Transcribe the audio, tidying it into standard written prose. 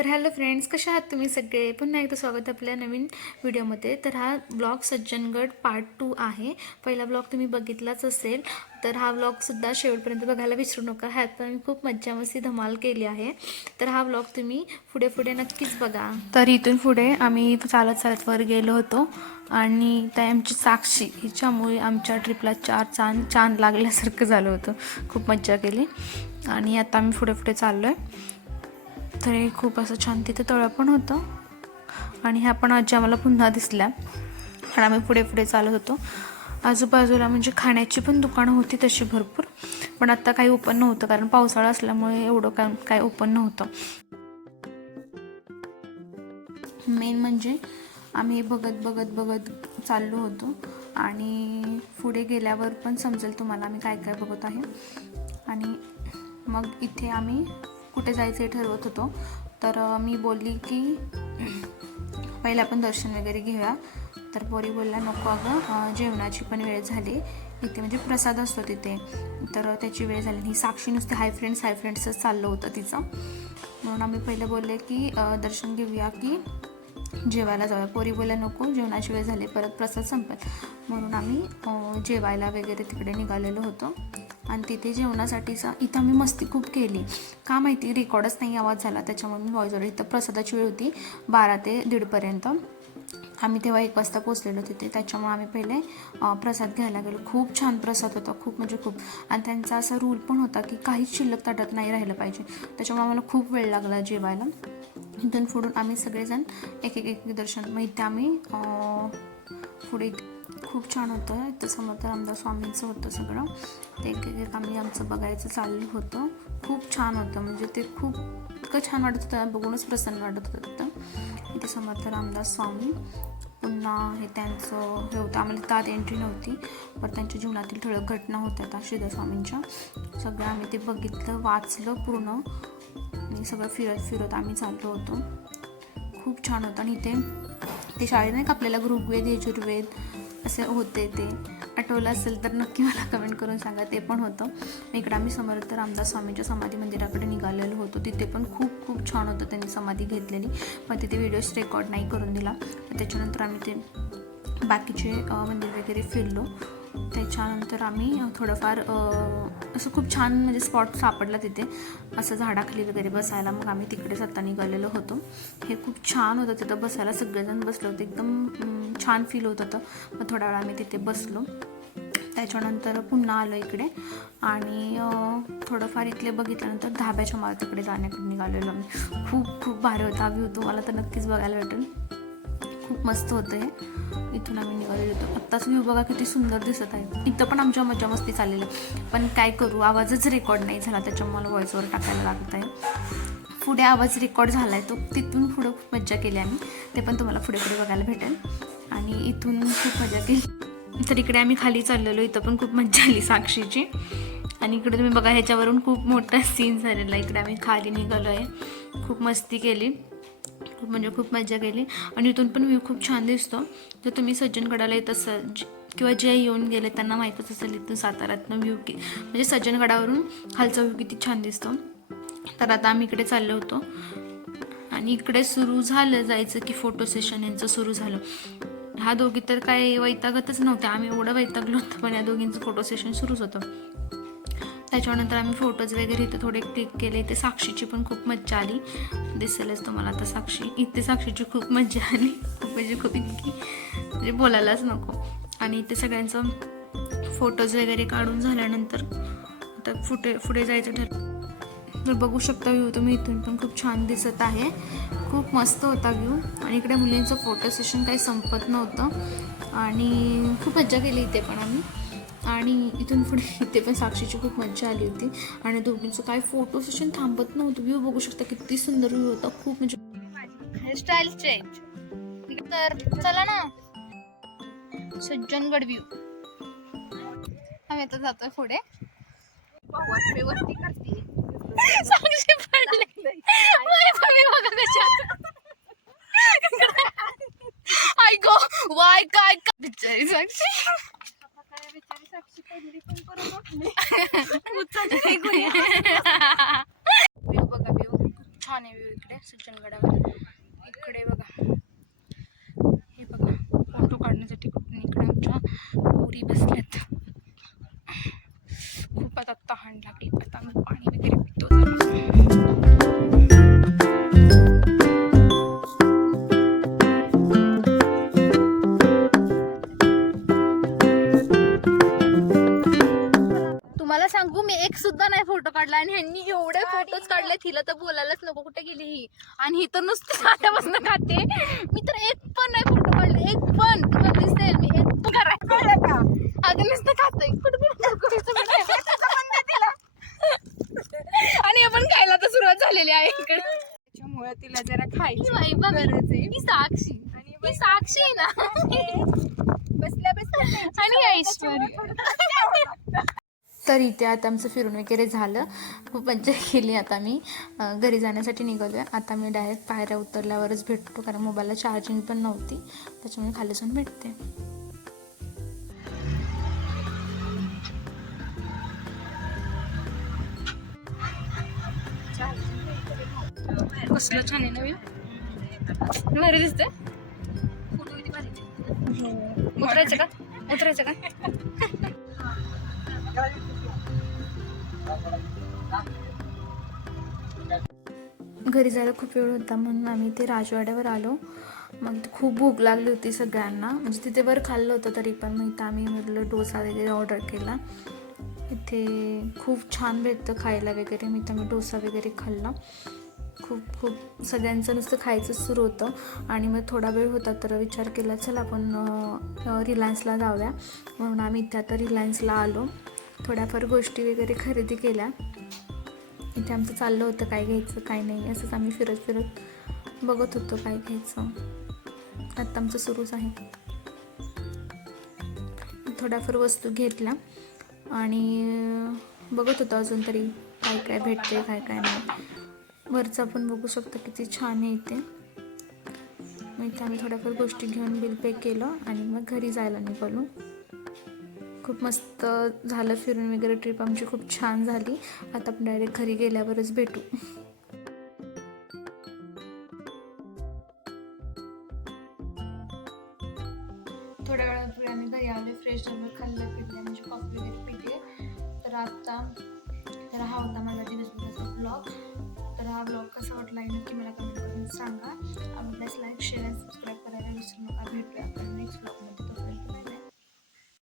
तर hello friends, कशा आहात तुम्ही सगळे? पुन्हा एकदा स्वागत आपल्या नवीन व्हिडिओमध्ये. तर हा ब्लॉग सज्जनगड पार्ट 2 आहे. पहिला ब्लॉग तुम्ही बघितलाच असेल, तर हा ब्लॉगसुद्धा शेवटपर्यंत बघायला विसरू नका. ह्यात पण खूप मज्जा मस्ती धमाल केली आहे. तर हा ब्लॉग तुम्ही पुढे पुढे नक्कीच बघा. तर इथून पुढे आम्ही चालत चालत वर गेलो होतो आणि त्या आमची साक्षी हिच्यामुळे आमच्या ट्रिपला चांद लागल्यासारखं झालं होतं. खूप मज्जा केली आणि आता आम्ही पुढे पुढे चाललो आहे. तर हे खूप असं छान तिथे तळं पण होतं आणि ह्या पण आजी आम्हाला पुन्हा दिसल्या आणि आम्ही पुढे पुढे चालत होतो. आजूबाजूला म्हणजे खाण्याची पण दुकानं होती तशी भरपूर, पण आत्ता काही ओपन नव्हतं कारण पावसाळा असल्यामुळे एवढं काय ओपन नव्हतं. मेन म्हणजे आम्ही बघत बघत बघत चाललो होतो आणि पुढे गेल्यावर पण समजेल तुम्हाला आम्ही काय काय बघत आहे. आणि मग इथे आम्ही कुठे जायचं हे ठरवत होतो. तर मी बोलली की पहिलं आपण दर्शन वगैरे घेऊया. तर पोरी बोलला नको अगं, जेवणाची पण वेळ झाली इथे, म्हणजे प्रसाद असतो तिथे, तर त्याची वेळ झाली. ही साक्षी नुसते हाय फ्रेंड्सच चाललं होतं तिचं. म्हणून आम्ही पहिलं बोलले की दर्शन घेऊया की जेवायला जाऊया. पोरी बोलल्या नको, जेवणाची वेळ झाली, परत प्रसाद संपेल. म्हणून आम्ही जेवायला वगैरे तिकडे निघालेलो होतो. आणि तिथे जेवणासाठीचा इथं आम्ही मस्ती खूप केली. का माहिती, रेकॉर्डच नाही आवाज झाला, त्याच्यामुळे मी व्हॉइस ओव्हर. इथं प्रसादाची वेळ होती 12 ते 1:30. आम्ही तेव्हा 1 वाजता पोचलेलो तिथे, त्याच्यामुळे आम्ही पहिले प्रसाद घ्यायला गेलो. खूप छान प्रसाद होता, खूप म्हणजे खूप. आणि त्यांचा असा रूल पण होता की काहीच शिल्लक ताटात नाही राहिलं पाहिजे, त्याच्यामुळे आम्हाला खूप वेळ लागला जेवायला. इथून पुढून आम्ही सगळेजण एक एक दर्शन, मग इथे आम्ही पुढे खूप छान होतं. इथं समर्थ रामदास स्वामींचं होतं सगळं, ते एक आम्ही आमचं बघायचं चाललं होतं. खूप छान होतं, म्हणजे ते खूप इतकं छान वाटत होतं, बघूनच प्रसन्न वाटत होतं तिथं. इथे समर्थ रामदास स्वामी, पुन्हा हे त्यांचं हे होतं. आम्हाला त्यात एंट्री नव्हती, पण त्यांच्या जीवनातील ठळक घटना होत्या त्या श्रीधर स्वामींच्या. सगळं आम्ही ते बघितलं, वाचलं पूर्ण, आणि सगळं फिरत आम्ही चाललो होतो. खूप छान होतं. आणि ते शाळेत नाही का आपल्याला ऋग्वेद यजुर्वेद असे होते, ते आठवलं असेल तर नक्की मला कमेंट करून सांगा. ते पण होतं. इकडं आम्ही समर्थ रामदास स्वामींच्या समाधी मंदिराकडे निघालेलो होतो. तिथे पण खूप खूप छान होतं, त्यांनी समाधी घेतलेली, पण तिथे व्हिडिओज रेकॉर्ड नाही करून दिला. त्याच्यानंतर आम्ही ते बाकीचे मंदिर वगैरे फिरलो. त्याच्यानंतर आम्ही थोडंफार असं खूप छान म्हणजे स्पॉट सापडला तिथे, असं झाडाखाली वगैरे बसायला. मग आम्ही तिकडेच आता निघालेलो होतो. हे खूप छान होतं तिथं बसायला, सगळेजण बसलो होते, एकदम छान फील होत होतं. मग थोडा वेळ आम्ही तिथे बसलो. त्याच्यानंतर पुन्हा आलो इकडे आणि थोडंफार इथले बघितल्यानंतर धाब्याच्या मार्केटकडे जाण्याकडे निघालेलो आम्ही. खूप खूप भारी होता व्ह्यू, तुम्हाला तर नक्कीच बघायला भेटेल. खूप मस्त होतं हे. इथून आम्ही निघालेलो होतो. आत्ताच व्ह्यू बघा किती सुंदर दिसत आहे. इथं पण आमच्या मजा मस्ती चाललेलं, पण काय करू, आवाजच रेकॉर्ड नाही झाला, त्याच्यामुळे मला व्हॉइस ओव्हर टाकायला लागत आहे. पुढे आवाज रेकॉर्ड झाला आहे, तो तिथून पुढं खूप मज्जा केली आम्ही, ते पण तुम्हाला पुढे पुढे बघायला भेटेल. आणि इथून खूप मजा केली. तर इकडे आम्ही खाली चाललेलो, इथं पण खूप मज्जा आली साक्षीची. आणि इकडे तुम्ही बघा, ह्याच्यावरून खूप मोठा सीन झालेला. इकडे आम्ही खाली निघालो आहे, खूप मस्ती केली, खूप म्हणजे खूप मजा केली. आणि इथून पण व्ह्यू खूप छान दिसतो. जर तुम्ही सज्जनगडाला येत असाल किंवा जे येऊन गेले त्यांना माहीतच असेल, इथून साताऱ्यातनं व्ह्यू म्हणजे सज्जनगडावरून खालचा व्ह्यू किती छान दिसतो. तर आता आम्ही इकडे चाललो होतो आणि इकडे सुरू झालं जायचं की फोटो सेशन यांचं सुरू झालं. ह्या दोघी तर काय वैतागतच नव्हत्या, आम्ही एवढं वैतागलो होतं, पण या दोघींचं फोटो सेशन सुरूच होतं. त्याच्यानंतर आम्ही फोटोज वगैरे इथे थोडे क्लिक केले. इथे साक्षीची पण खूप मज्जा आली, दिसेलच तुम्हाला आता साक्षी. इथे साक्षीची खूप मज्जा आली, खूप म्हणजे खूप, इतकी म्हणजे बोलायलाच नको. आणि इथे सगळ्यांचं फोटोज वगैरे काढून झाल्यानंतर आता पुढे जायचं ठरलं. तर बघू शकता व्ह्यू तुम्ही, इथून पण खूप छान दिसत आहे, खूप मस्त होता व्ह्यू. आणि इकडे मुलींचं फोटो सेशन काही संपत नव्हतं आणि खूप मज्जा केली इथे पण आम्ही. आणि इथून पुढे इथे पण साक्षीची खूप मज्जा आली होती आणि दोघींचं काय फोटो सेशन थांबत नव्हतं. व्ह्यू बघू शकता किती सुंदर व्ह्यू होता, खूप म्हणजे हेअरस्टाईल चेंज. तर चला ना, सज्जनगड व्ह्यू. आम्ही आता जातोय पुढे. साक्षी पडले, बघा कशा ऐको वाय काय बिचारी साक्षी. व्ह्यू बघा, व्ह्यू छान आहे. व्ह्यू इकडे किशनगडावर. इकडे बघा, हे बघा फोटो काढण्यासाठी कुठून इकडे आमच्या पोरी बसल्यात. खूप आता तहान लागली, आता आम्ही पाणी वगैरे पितो जरा. तुम्हाला सांगू, मी एक सुद्धा नाही फोटो काढला आणि ह्यांनी एवढे फोटोज काढले. तिला तर बोलायलाच नको कुठे गेली ही, आणि ही तर नुसतं खात्यापासून खाते. मी तर एक पण नाही फोटो काढले, एक पण. तुम्हाला दिसेल मी एक पण करायचं का, अगं नुसतं खातोय आणि आपण खायला तर सुरुवात झालेली आहे इकडे. त्याच्यामुळे तिला जरा खायची बाई बघ, गरज आहे. मी साक्षी, मी साक्षी आहे ना. बसल्या बसल्या आणि ऐश्वर्या. तर इथे आता आमचं फिरून वगैरे झालं, खूप मज्जा केली. आता मी घरी जाण्यासाठी निघालो आहे. आता मी डायरेक्ट पायऱ्या उतरल्यावरच भेटतो, कारण मोबाईलला चार्जिंग पण नव्हती, त्याच्यामुळे खाली जाऊन भेटते. कसलं छान आहे नवीन, भारी दिसतंय. उतरायचं का, उतरायचं का? घरी जायला खूप वेळ होता, म्हणून आम्ही ते राजवाड्यावर आलो. मग खूप भूक लागली होती सगळ्यांना, म्हणजे तिथे बरं खाल्लं होतं तरी पण. मग इथं आम्ही म्हटलं डोसा वगैरे ऑर्डर केला. इथे खूप छान भेटतं खायला वगैरे. मी इथं डोसा वगैरे खाल्ला. खूप सगळ्यांचं नुसतं खायचं सुरू होतं. आणि मग थोडा वेळ होता तर विचार केला चला आपण रिलायन्सला जाऊया, म्हणून आम्ही इथे आता रिलायन्सला आलो. थोड्याफार गोष्टी वगैरे खरेदी केल्या. इथे आमचं चाललं होतं काय घ्यायचं काय नाही, असंच आम्ही फिरत फिरत बघत होतो काय घ्यायचं. आत्ता आमचं सुरूच आहे. थोड्याफार वस्तू घेतल्या आणि बघत होतो अजून तरी काय काय भेटते काय काय नाही. वरचं आपण बघू शकतो किती छान आहे इथे. मग इथे आम्ही थोड्याफार गोष्टी घेऊन बिल पे केलं आणि मग घरी जायला निघालो. खूप मस्त झालं फिरून वगैरे. ट्रिप आमची खूप छान झाली. आता आपण डायरेक्ट घरी गेल्यावरच भेटू. थोड्या वेळापूर्वी आम्ही घरी आले, फ्रेश झालो, खाल्लं पिल्लं, म्हणजे कॉफी वगैरे पिली. तर हा होता माझा दिवसभराचा ब्लॉग. तर हा ब्लॉग कसा वाटला नक्की मला कमेंट करून सांगा. आवडल्यास लाईक शेअर आणि सबस्क्राईब करायला विसरू नका. भेटूया आपण नेक्स्ट ब्लॉग.